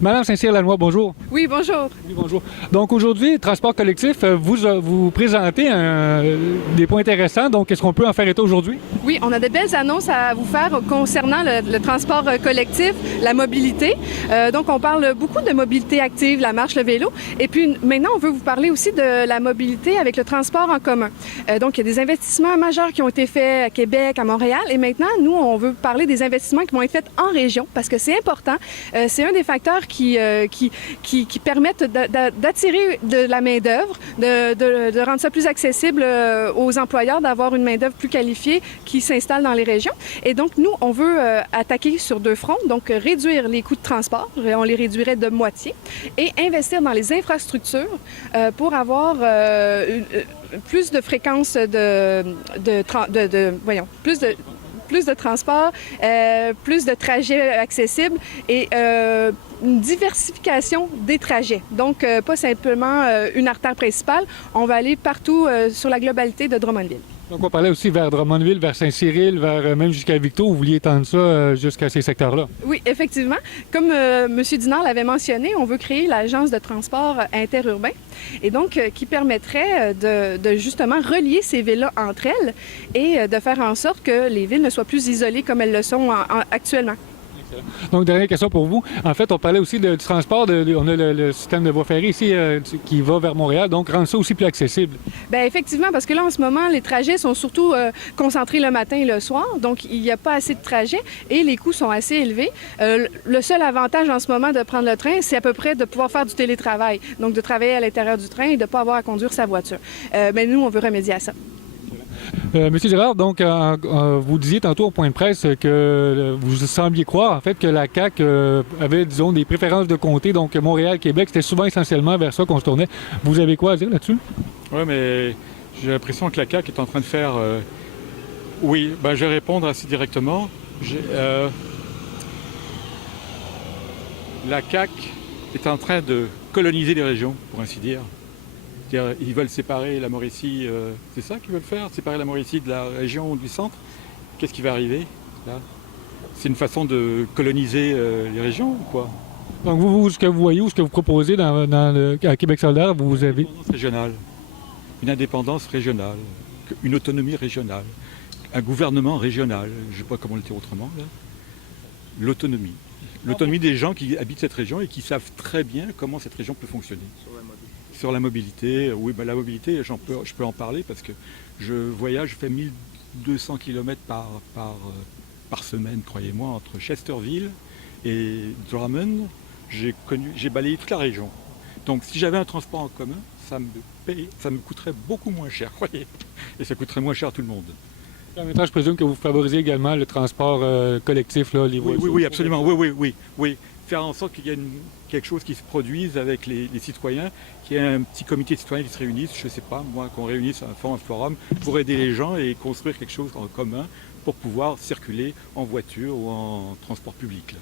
Madame Saint-Cyr-Lanois, bonjour. Oui, bonjour. Oui, bonjour. Donc aujourd'hui, transport collectif, vous présentez des points intéressants. Donc, est-ce qu'on peut en faire état aujourd'hui? Oui, on a de belles annonces à vous faire concernant le transport collectif, la mobilité. Donc, on parle beaucoup de mobilité active, la marche, le vélo. Et puis, maintenant, on veut vous parler aussi de la mobilité avec le transport en commun. Donc, il y a des investissements majeurs qui ont été faits à Québec, à Montréal. Et maintenant, nous, on veut parler des investissements qui vont être faits en région parce que c'est important. C'est un des facteurs qui permettent d'attirer de la main-d'œuvre, de rendre ça plus accessible aux employeurs, d'avoir une main-d'œuvre plus qualifiée qui s'installe dans les régions. Et donc, nous, on veut attaquer sur deux fronts, donc réduire les coûts de transport, on les réduirait de moitié, et investir dans les infrastructures pour avoir plus de fréquences plus de transport, plus de trajets accessibles et une diversification des trajets. Donc, pas simplement une artère principale, on va aller partout sur la globalité de Drummondville. Donc, on parlait aussi vers Drummondville, vers Saint-Cyril, même jusqu'à Victo. Vous vouliez étendre ça jusqu'à ces secteurs-là? Oui, effectivement. Comme M. Dinard l'avait mentionné, on veut créer l'agence de transport interurbain et donc qui permettrait de justement relier ces villes-là entre elles et de faire en sorte que les villes ne soient plus isolées comme elles le sont actuellement. Donc, dernière question pour vous. En fait, on parlait aussi du transport. On a le système de voie ferrée ici qui va vers Montréal, donc rendre ça aussi plus accessible. Bien, effectivement, parce que là, en ce moment, les trajets sont surtout concentrés le matin et le soir, donc il n'y a pas assez de trajets et les coûts sont assez élevés. Le seul avantage en ce moment de prendre le train, c'est à peu près de pouvoir faire du télétravail, donc de travailler à l'intérieur du train et de ne pas avoir à conduire sa voiture. Mais nous, on veut remédier à ça. Monsieur Girard, donc, vous disiez tantôt au point de presse que vous sembliez croire, en fait, que la CAQ avait, disons, des préférences de comté, donc Montréal, Québec, c'était souvent essentiellement vers ça qu'on se tournait. Vous avez quoi à dire là-dessus? Oui, mais j'ai l'impression que la CAQ est en train de faire... Oui, ben, je vais répondre assez directement. La CAQ est en train de coloniser les régions, pour ainsi dire. Ils veulent séparer la Mauricie, c'est ça qu'ils veulent faire? Séparer la Mauricie de la région du centre? Qu'est-ce qui va arriver là? C'est une façon de coloniser les régions ou quoi? Donc, vous, ce que vous voyez ou ce que vous proposez à Québec solidaire, vous avez... Une indépendance régionale, une indépendance régionale, une autonomie régionale, un gouvernement régional, je ne sais pas comment le dire autrement, là. L'autonomie. L'autonomie des gens qui habitent cette région et qui savent très bien comment cette région peut fonctionner. Sur la mobilité, oui, ben la mobilité, je peux en parler parce que je voyage, je fais 1200 km par semaine, croyez-moi, entre Chesterville et Drummond. J'ai balayé toute la région. Donc si j'avais un transport en commun, ça me coûterait beaucoup moins cher, croyez. Et ça coûterait moins cher à tout le monde. En même temps, je présume que vous favorisez également le transport collectif, là, les voitures. Oui, absolument, oui. Faire en sorte qu'il y ait quelque chose qui se produise avec les citoyens, qu'il y ait un petit comité de citoyens qui se réunissent, je ne sais pas, moi, qu'on réunisse un forum pour aider les gens et construire quelque chose en commun pour pouvoir circuler en voiture ou en transport public. Là.